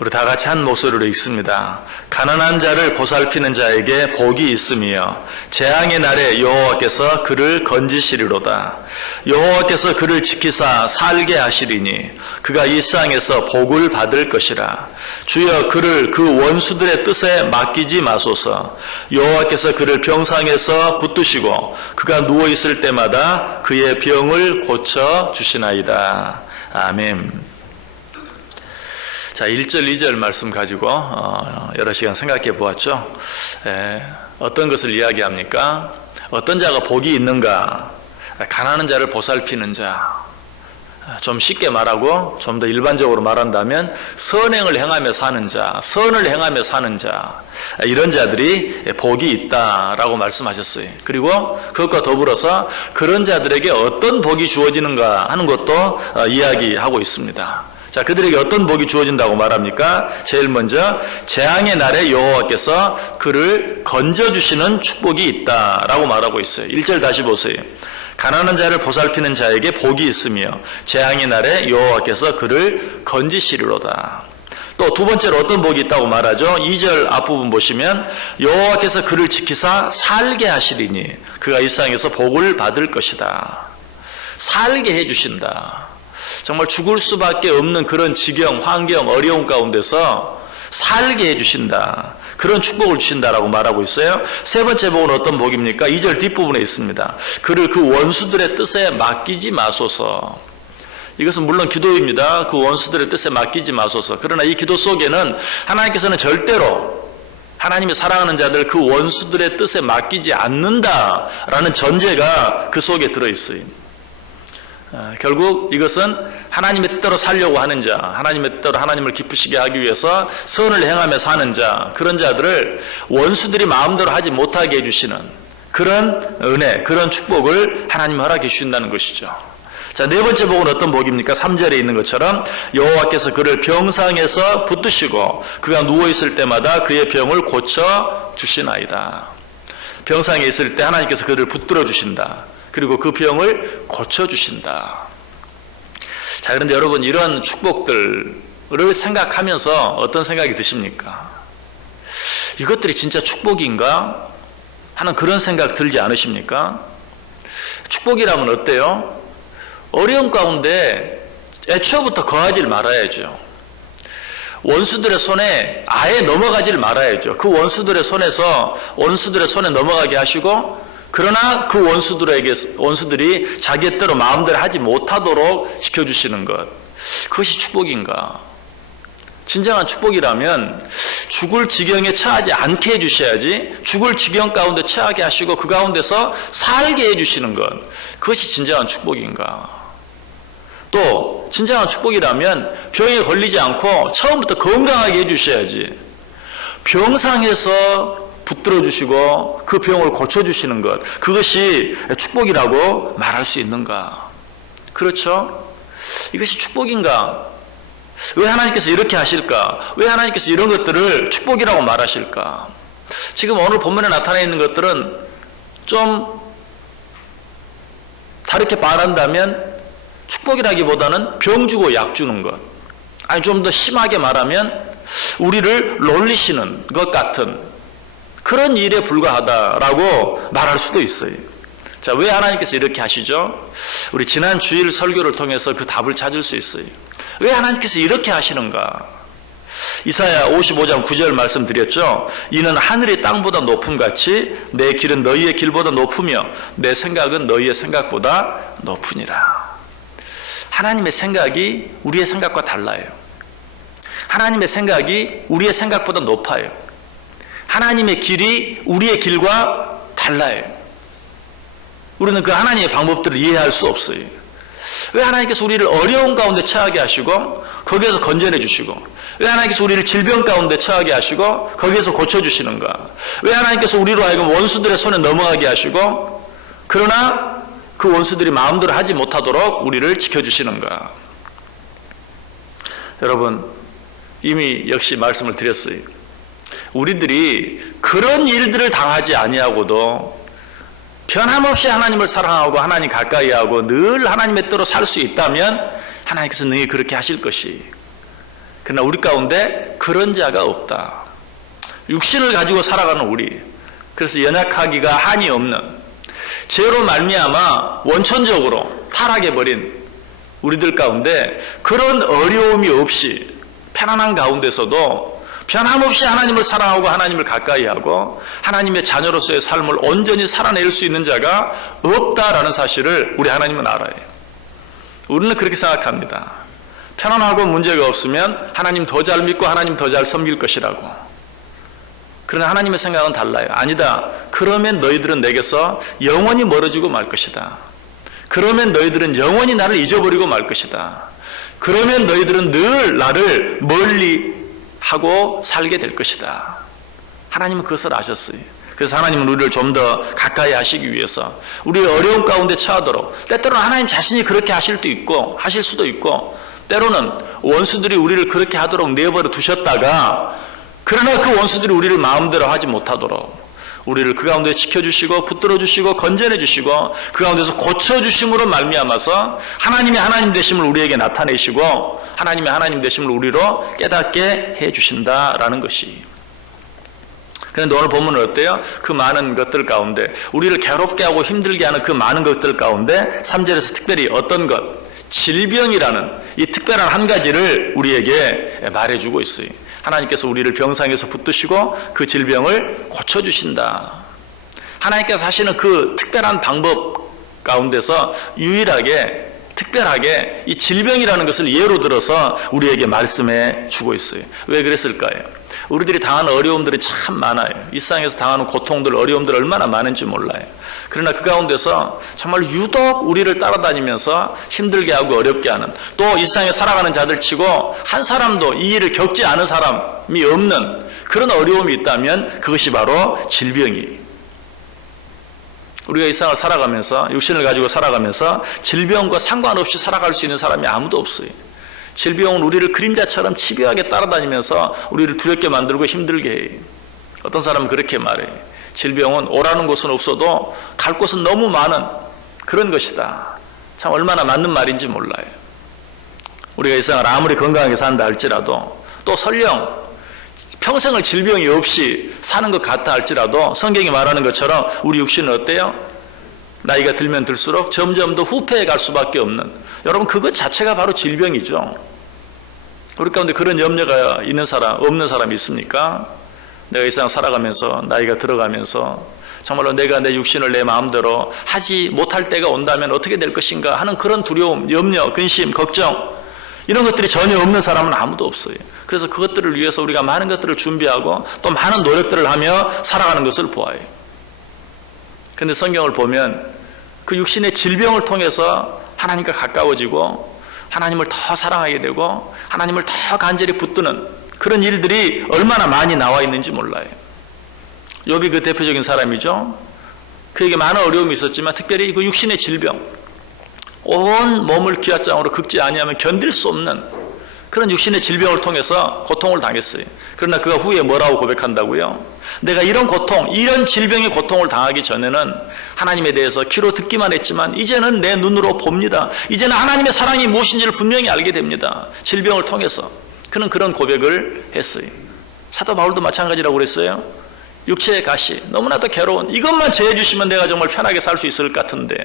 우리 다 같이 한 목소리로 읽습니다. 가난한 자를 보살피는 자에게 복이 있으며 재앙의 날에 여호와께서 그를 건지시리로다. 여호와께서 그를 지키사 살게 하시리니 그가 이 세상에서 복을 받을 것이라. 주여 그를 그 원수들의 뜻에 맡기지 마소서. 여호와께서 그를 병상에서 붙드시고 그가 누워있을 때마다 그의 병을 고쳐 주시나이다. 아멘. 자, 1절, 2절 말씀 가지고 여러 시간 생각해 보았죠. 어떤 것을 이야기합니까? 어떤 자가 복이 있는가? 가난한 자를 보살피는 자. 좀 쉽게 말하고 좀 더 일반적으로 말한다면 선행을 행하며 사는 자, 선을 행하며 사는 자, 이런 자들이 복이 있다라고 말씀하셨어요. 그리고 그것과 더불어서 그런 자들에게 어떤 복이 주어지는가 하는 것도 이야기하고 있습니다. 자, 그들에게 어떤 복이 주어진다고 말합니까? 제일 먼저 재앙의 날에 여호와께서 그를 건져주시는 축복이 있다라고 말하고 있어요. 1절 다시 보세요. 가난한 자를 보살피는 자에게 복이 있으며 재앙의 날에 여호와께서 그를 건지시리로다. 또 두 번째로 어떤 복이 있다고 말하죠? 2절 앞부분 보시면 여호와께서 그를 지키사 살게 하시리니 그가 이 세상에서 복을 받을 것이다. 살게 해주신다. 정말 죽을 수밖에 없는 그런 지경, 환경, 어려운 가운데서 살게 해주신다. 그런 축복을 주신다라고 말하고 있어요. 세 번째 복은 어떤 복입니까? 2절 뒷부분에 있습니다. 그를 그 원수들의 뜻에 맡기지 마소서. 이것은 물론 기도입니다. 그 원수들의 뜻에 맡기지 마소서. 그러나 이 기도 속에는 하나님께서는 절대로 하나님이 사랑하는 자들 그 원수들의 뜻에 맡기지 않는다라는 전제가 그 속에 들어있어요. 결국 이것은 하나님의 뜻대로 살려고 하는 자, 하나님의 뜻대로 하나님을 기쁘시게 하기 위해서 선을 행하며 사는 자, 그런 자들을 원수들이 마음대로 하지 못하게 해주시는 그런 은혜, 그런 축복을 하나님이 허락해 주신다는 것이죠. 자, 네 번째 복은 어떤 복입니까? 3절에 있는 것처럼 여호와께서 그를 병상에서 붙드시고 그가 누워있을 때마다 그의 병을 고쳐 주시나이다. 병상에 있을 때 하나님께서 그를 붙들어 주신다. 그리고 그 병을 고쳐주신다. 자, 그런데 여러분 이런 축복들을 생각하면서 어떤 생각이 드십니까? 이것들이 진짜 축복인가? 하는 그런 생각 들지 않으십니까? 축복이라면 어때요? 어려운 가운데 애초부터 거하지 말아야죠. 원수들의 손에 아예 넘어가질 말아야죠. 그 원수들의 손에 넘어가게 하시고 그러나 그 원수들이 자기의 뜻대로 마음대로 하지 못하도록 지켜주시는 것, 그것이 축복인가? 진정한 축복이라면 죽을 지경에 처하지 않게 해주셔야지, 죽을 지경 가운데 처하게 하시고 그 가운데서 살게 해주시는 것, 그것이 진정한 축복인가? 또 진정한 축복이라면 병에 걸리지 않고 처음부터 건강하게 해주셔야지, 병상에서 붙들어 주시고 그 병을 고쳐주시는 것, 그것이 축복이라고 말할 수 있는가? 그렇죠? 이것이 축복인가? 왜 하나님께서 이렇게 하실까? 왜 하나님께서 이런 것들을 축복이라고 말하실까? 지금 오늘 본문에 나타나 있는 것들은 좀 다르게 말한다면 축복이라기보다는 병 주고 약 주는 것, 아니 좀 더 심하게 말하면 우리를 놀리시는 것 같은 그런 일에 불과하다라고 말할 수도 있어요. 자, 왜 하나님께서 이렇게 하시죠? 우리 지난 주일 설교를 통해서 그 답을 찾을 수 있어요. 왜 하나님께서 이렇게 하시는가? 이사야 55장 9절 말씀드렸죠. 이는 하늘이 땅보다 높음같이 내 길은 너희의 길보다 높으며 내 생각은 너희의 생각보다 높으니라. 하나님의 생각이 우리의 생각과 달라요. 하나님의 생각이 우리의 생각보다 높아요. 하나님의 길이 우리의 길과 달라요. 우리는 그 하나님의 방법들을 이해할 수 없어요. 왜 하나님께서 우리를 어려운 가운데 처하게 하시고 거기에서 건져내 주시고, 왜 하나님께서 우리를 질병 가운데 처하게 하시고 거기에서 고쳐주시는가? 왜 하나님께서 우리로 하여금 원수들의 손에 넘어가게 하시고 그러나 그 원수들이 마음대로 하지 못하도록 우리를 지켜주시는가? 여러분, 이미 역시 말씀을 드렸어요. 우리들이 그런 일들을 당하지 아니하고도 변함없이 하나님을 사랑하고 하나님 가까이 하고 늘 하나님의 뜻대로 살 수 있다면 하나님께서 능히 그렇게 하실 것이, 그러나 우리 가운데 그런 자가 없다. 육신을 가지고 살아가는 우리, 그래서 연약하기가 한이 없는, 죄로 말미암아 원천적으로 타락해버린 우리들 가운데 그런 어려움이 없이 편안한 가운데서도 변함없이 하나님을 사랑하고 하나님을 가까이하고 하나님의 자녀로서의 삶을 온전히 살아낼 수 있는 자가 없다라는 사실을 우리 하나님은 알아요. 우리는 그렇게 생각합니다. 편안하고 문제가 없으면 하나님 더 잘 믿고 하나님 더 잘 섬길 것이라고. 그러나 하나님의 생각은 달라요. 아니다. 그러면 너희들은 내게서 영원히 멀어지고 말 것이다. 그러면 너희들은 영원히 나를 잊어버리고 말 것이다. 그러면 너희들은 늘 나를 멀리 하고 살게 될 것이다. 하나님은 그것을 아셨어요. 그래서 하나님은 우리를 좀 더 가까이 하시기 위해서 우리의 어려움 가운데 처하도록, 때때로는 하나님 자신이 그렇게 하실 수도 있고 때로는 원수들이 우리를 그렇게 하도록 내버려 두셨다가, 그러나 그 원수들이 우리를 마음대로 하지 못하도록 우리를 그 가운데 지켜주시고 붙들어 주시고 건전해 주시고 그 가운데서 고쳐주심으로 말미암아서 하나님의 하나님 되심을 우리에게 나타내시고 하나님의 하나님 되심을 우리로 깨닫게 해주신다라는 것이. 그런데 오늘 본문은 어때요? 그 많은 것들 가운데, 우리를 괴롭게 하고 힘들게 하는 그 많은 것들 가운데 3절에서 특별히 어떤 것, 질병이라는 이 특별한 한 가지를 우리에게 말해주고 있어요. 하나님께서 우리를 병상에서 붙드시고 그 질병을 고쳐주신다. 하나님께서 하시는 그 특별한 방법 가운데서 유일하게 특별하게 이 질병이라는 것을 예로 들어서 우리에게 말씀해 주고 있어요. 왜 그랬을까요? 우리들이 당하는 어려움들이 참 많아요. 이 세상에서 당하는 고통들, 어려움들 얼마나 많은지 몰라요. 그러나 그 가운데서 정말 유독 우리를 따라다니면서 힘들게 하고 어렵게 하는, 또 이 세상에 살아가는 자들 치고 한 사람도 이 일을 겪지 않은 사람이 없는 그런 어려움이 있다면 그것이 바로 질병이. 우리가 이 세상을 살아가면서, 육신을 가지고 살아가면서 질병과 상관없이 살아갈 수 있는 사람이 아무도 없어요. 질병은 우리를 그림자처럼 집요하게 따라다니면서 우리를 두렵게 만들고 힘들게 해요. 어떤 사람은 그렇게 말해요. 질병은 오라는 곳은 없어도 갈 곳은 너무 많은 그런 것이다. 참 얼마나 맞는 말인지 몰라요. 우리가 이 세상을 아무리 건강하게 산다 할지라도, 또 설령 평생을 질병이 없이 사는 것 같다 할지라도 성경이 말하는 것처럼 우리 육신은 어때요? 나이가 들면 들수록 점점 더 후퇴해 갈 수밖에 없는, 여러분 그것 자체가 바로 질병이죠. 우리 가운데 그런 염려가 있는 사람, 없는 사람이 있습니까? 내가 이 세상 살아가면서 나이가 들어가면서 정말로 내가 내 육신을 내 마음대로 하지 못할 때가 온다면 어떻게 될 것인가 하는 그런 두려움, 염려, 근심, 걱정, 이런 것들이 전혀 없는 사람은 아무도 없어요. 그래서 그것들을 위해서 우리가 많은 것들을 준비하고 또 많은 노력들을 하며 살아가는 것을 보아요. 그런데 성경을 보면 그 육신의 질병을 통해서 하나님과 가까워지고 하나님을 더 사랑하게 되고 하나님을 더 간절히 붙드는 그런 일들이 얼마나 많이 나와 있는지 몰라요. 욥이 그 대표적인 사람이죠. 그에게 많은 어려움이 있었지만 특별히 그 육신의 질병, 온 몸을 기앗장으로 긁지 아니하면 견딜 수 없는 그런 육신의 질병을 통해서 고통을 당했어요. 그러나 그가 후에 뭐라고 고백한다고요? 내가 이런 고통, 이런 질병의 고통을 당하기 전에는 하나님에 대해서 귀로 듣기만 했지만 이제는 내 눈으로 봅니다. 이제는 하나님의 사랑이 무엇인지를 분명히 알게 됩니다. 질병을 통해서. 그는 그런 고백을 했어요. 사도 바울도 마찬가지라고 그랬어요. 육체의 가시, 너무나도 괴로운, 이것만 제해 주시면 내가 정말 편하게 살 수 있을 것 같은데,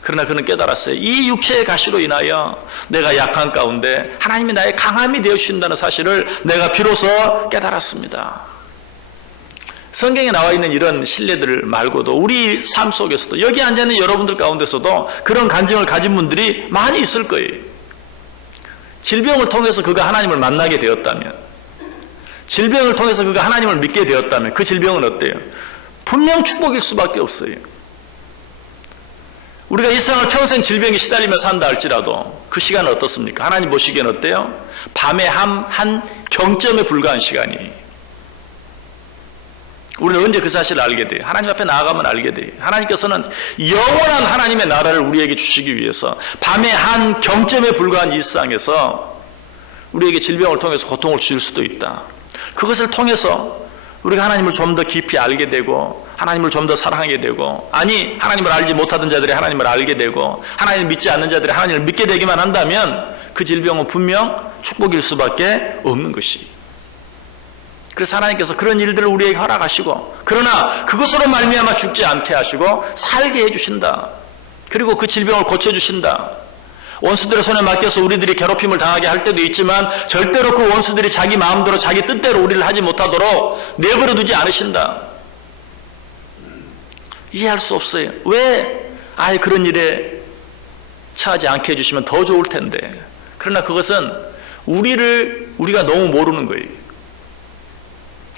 그러나 그는 깨달았어요. 이 육체의 가시로 인하여 내가 약한 가운데 하나님이 나의 강함이 되어주신다는 사실을 내가 비로소 깨달았습니다. 성경에 나와 있는 이런 신뢰들 말고도 우리 삶 속에서도, 여기 앉아있는 여러분들 가운데서도 그런 간증을 가진 분들이 많이 있을 거예요. 질병을 통해서 그가 하나님을 만나게 되었다면, 질병을 통해서 그가 하나님을 믿게 되었다면 그 질병은 어때요? 분명 축복일 수밖에 없어요. 우리가 이 세상을 평생 질병에 시달리며 산다 할지라도 그 시간은 어떻습니까? 하나님 보시기엔 어때요? 밤의 한 경점에 불과한 시간이. 우리는 언제 그 사실을 알게 돼요? 하나님 앞에 나아가면 알게 돼요. 하나님께서는 영원한 하나님의 나라를 우리에게 주시기 위해서 밤의 한 경점에 불과한 이 세상에서 우리에게 질병을 통해서 고통을 주실 수도 있다. 그것을 통해서 우리가 하나님을 좀 더 깊이 알게 되고 하나님을 좀 더 사랑하게 되고, 아니 하나님을 알지 못하던 자들이 하나님을 알게 되고 하나님을 믿지 않는 자들이 하나님을 믿게 되기만 한다면 그 질병은 분명 축복일 수밖에 없는 것이. 그래서 하나님께서 그런 일들을 우리에게 허락하시고, 그러나 그것으로 말미암아 죽지 않게 하시고 살게 해주신다. 그리고 그 질병을 고쳐주신다. 원수들의 손에 맡겨서 우리들이 괴롭힘을 당하게 할 때도 있지만 절대로 그 원수들이 자기 마음대로 자기 뜻대로 우리를 하지 못하도록 내버려 두지 않으신다. 이해할 수 없어요. 왜 아예 그런 일에 처하지 않게 해주시면 더 좋을 텐데. 그러나 그것은 우리가 너무 모르는 거예요.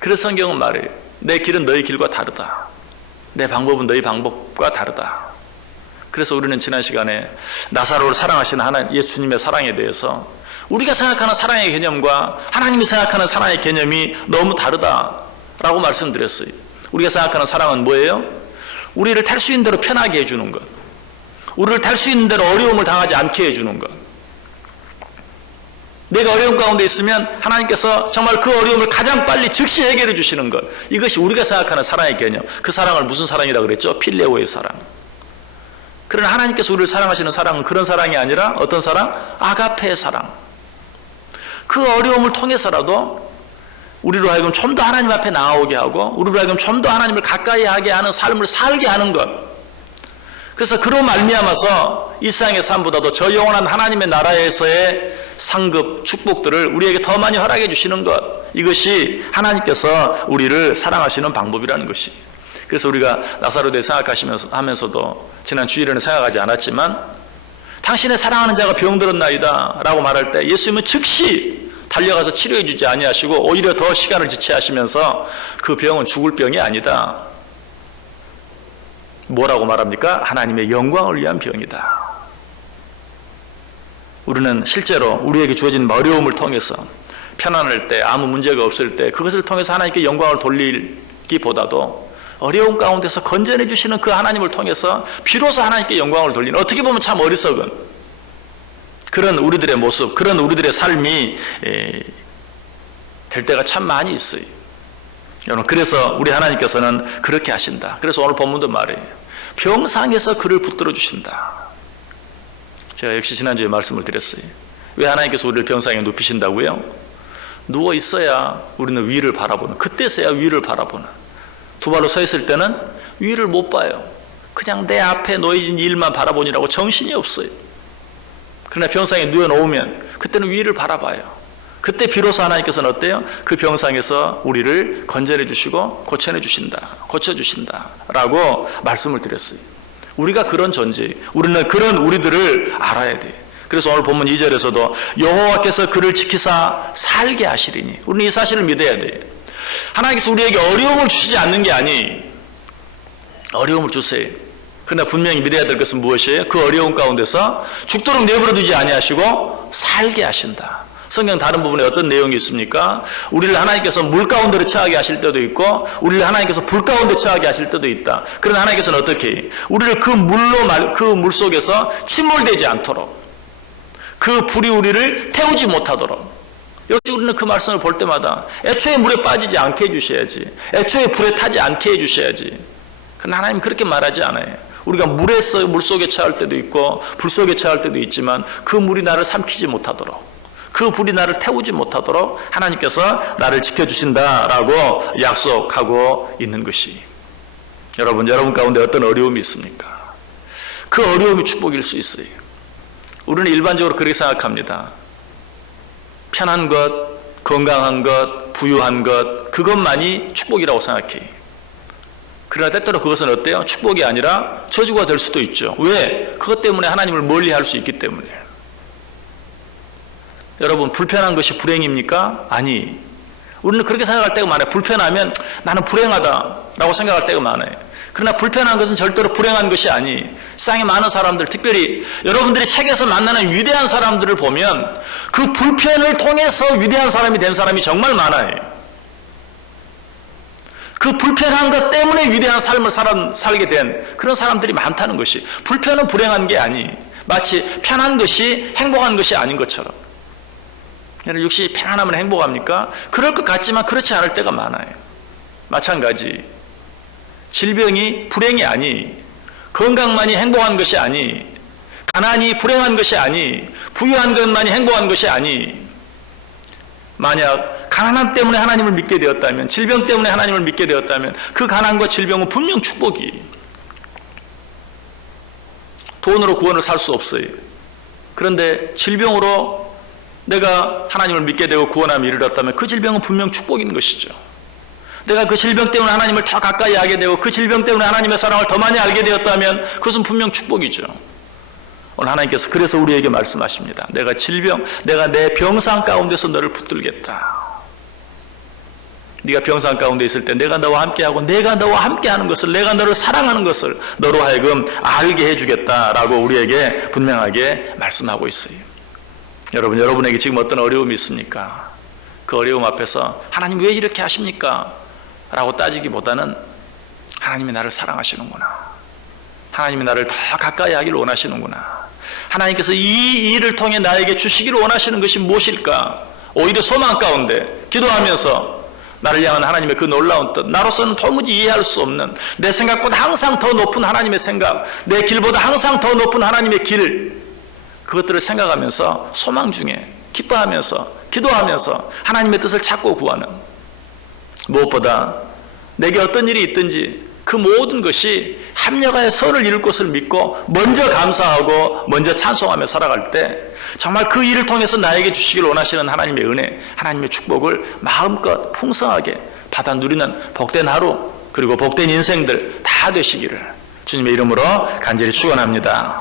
그래서 성경은 말해요. 내 길은 너희 길과 다르다. 내 방법은 너희 방법과 다르다. 그래서 우리는 지난 시간에 나사로를 사랑하시는 하나님, 예수님의 사랑에 대해서 우리가 생각하는 사랑의 개념과 하나님이 생각하는 사랑의 개념이 너무 다르다라고 말씀드렸어요. 우리가 생각하는 사랑은 뭐예요? 우리를 탈 수 있는 대로 편하게 해주는 것. 우리를 탈 수 있는 대로 어려움을 당하지 않게 해주는 것. 내가 어려움 가운데 있으면 하나님께서 정말 그 어려움을 가장 빨리 즉시 해결해 주시는 것. 이것이 우리가 생각하는 사랑의 개념. 그 사랑을 무슨 사랑이라고 그랬죠? 필레오의 사랑. 그러나 하나님께서 우리를 사랑하시는 사랑은 그런 사랑이 아니라 어떤 사랑? 아가페의 사랑. 그 어려움을 통해서라도 우리로 하여금 좀 더 하나님 앞에 나아오게 하고 우리로 하여금 좀 더 하나님을 가까이 하게 하는 삶을 살게 하는 것. 그래서 그로 말미암아서 이 세상의 삶보다도 저 영원한 하나님의 나라에서의 상급, 축복들을 우리에게 더 많이 허락해 주시는 것. 이것이 하나님께서 우리를 사랑하시는 방법이라는 것이. 그래서 우리가 나사로에 대해 생각하면서도 지난 주일에는 생각하지 않았지만 당신의 사랑하는 자가 병들었나이다 라고 말할 때 예수님은 즉시 달려가서 치료해 주지 아니하시고 오히려 더 시간을 지체하시면서 그 병은 죽을 병이 아니다. 뭐라고 말합니까? 하나님의 영광을 위한 병이다. 우리는 실제로 우리에게 주어진 어려움을 통해서 편안할 때, 아무 문제가 없을 때 그것을 통해서 하나님께 영광을 돌리기보다도 어려움 가운데서 건져내 주시는 그 하나님을 통해서 비로소 하나님께 영광을 돌리는, 어떻게 보면 참 어리석은 그런 우리들의 모습, 그런 우리들의 삶이 될 때가 참 많이 있어요. 여러분, 그래서 우리 하나님께서는 그렇게 하신다. 그래서 오늘 본문도 말해요. 병상에서 그를 붙들어 주신다. 제가 역시 지난주에 말씀을 드렸어요. 왜 하나님께서 우리를 병상에 눕히신다고요? 누워 있어야 우리는 위를 바라보는, 그때서야 위를 바라보는. 두 발로 서 있을 때는 위를 못 봐요. 그냥 내 앞에 놓여진 일만 바라보느라고 정신이 없어요. 그러나 병상에 누워놓으면 그때는 위를 바라봐요. 그때 비로소 하나님께서는 어때요? 그 병상에서 우리를 건져내 주시고 고쳐내 주신다, 고쳐주신다 라고 말씀을 드렸어요. 우리가 그런 존재, 우리는 그런 우리들을 알아야 돼요. 그래서 오늘 본문 2절에서도 여호와께서 그를 지키사 살게 하시리니, 우리는 이 사실을 믿어야 돼요. 하나님께서 우리에게 어려움을 주시지 않는 게 아니, 어려움을 주세요. 그러나 분명히 믿어야 될 것은 무엇이에요? 그 어려움 가운데서 죽도록 내버려 두지 아니하시고 살게 하신다. 성경 다른 부분에 어떤 내용이 있습니까? 우리를 하나님께서 물 가운데로 처하게 하실 때도 있고 우리를 하나님께서 불 가운데 처하게 하실 때도 있다. 그러나 하나님께서는 어떻게 해요? 우리를 그 물 속에서 침몰되지 않도록, 그 불이 우리를 태우지 못하도록. 역시 우리는 그 말씀을 볼 때마다 애초에 물에 빠지지 않게 해주셔야지, 애초에 불에 타지 않게 해주셔야지. 그러나 하나님 그렇게 말하지 않아요. 우리가 물 속에 처할 때도 있고 불 속에 처할 때도 있지만 그 물이 나를 삼키지 못하도록, 그 불이 나를 태우지 못하도록 하나님께서 나를 지켜주신다라고 약속하고 있는 것이. 여러분 가운데 어떤 어려움이 있습니까? 그 어려움이 축복일 수 있어요. 우리는 일반적으로 그렇게 생각합니다. 편한 것, 건강한 것, 부유한 것, 그것만이 축복이라고 생각해요. 그러나 때때로 그것은 어때요? 축복이 아니라 저주가 될 수도 있죠. 왜? 그것 때문에 하나님을 멀리할 수 있기 때문에. 여러분, 불편한 것이 불행입니까? 아니. 우리는 그렇게 생각할 때가 많아요. 불편하면 나는 불행하다라고 생각할 때가 많아요. 그러나 불편한 것은 절대로 불행한 것이 아니. 세상에 많은 사람들, 특별히 여러분들이 책에서 만나는 위대한 사람들을 보면 그 불편을 통해서 위대한 사람이 된 사람이 정말 많아요. 그 불편한 것 때문에 위대한 삶을 살게 된 그런 사람들이 많다는 것이. 불편은 불행한 게 아니, 마치 편한 것이 행복한 것이 아닌 것처럼. 여러분, 역시 편안하면 행복합니까? 그럴 것 같지만 그렇지 않을 때가 많아요. 마찬가지, 질병이 불행이 아니, 건강만이 행복한 것이 아니, 가난이 불행한 것이 아니, 부유한 것만이 행복한 것이 아니, 만약 가난함 때문에 하나님을 믿게 되었다면, 질병 때문에 하나님을 믿게 되었다면 그 가난과 질병은 분명 축복이. 돈으로 구원을 살 수 없어요. 그런데 질병으로 내가 하나님을 믿게 되고 구원함에 이르렀다면 그 질병은 분명 축복인 것이죠. 내가 그 질병 때문에 하나님을 더 가까이 하게 되고 그 질병 때문에 하나님의 사랑을 더 많이 알게 되었다면 그것은 분명 축복이죠. 오늘 하나님께서 그래서 우리에게 말씀하십니다. 내가 내 병상 가운데서 너를 붙들겠다. 네가 병상 가운데 있을 때 내가 너와 함께하고 내가 너와 함께하는 것을, 내가 너를 사랑하는 것을 너로 하여금 알게 해주겠다라고 우리에게 분명하게 말씀하고 있어요. 여러분에게 지금 어떤 어려움이 있습니까? 그 어려움 앞에서 하나님 왜 이렇게 하십니까? 라고 따지기보다는 하나님이 나를 사랑하시는구나. 하나님이 나를 더 가까이 하기를 원하시는구나. 하나님께서 이 일을 통해 나에게 주시기를 원하시는 것이 무엇일까? 오히려 소망 가운데 기도하면서 나를 향한 하나님의 그 놀라운 뜻, 나로서는 도무지 이해할 수 없는, 내 생각보다 항상 더 높은 하나님의 생각, 내 길보다 항상 더 높은 하나님의 길, 그것들을 생각하면서 소망 중에 기뻐하면서 기도하면서 하나님의 뜻을 찾고 구하는, 무엇보다 내게 어떤 일이 있든지 그 모든 것이 합력하여 선을 이룰 것을 믿고 먼저 감사하고 먼저 찬송하며 살아갈 때 정말 그 일을 통해서 나에게 주시기를 원하시는 하나님의 은혜, 하나님의 축복을 마음껏 풍성하게 받아 누리는 복된 하루, 그리고 복된 인생들 다 되시기를 주님의 이름으로 간절히 축원합니다.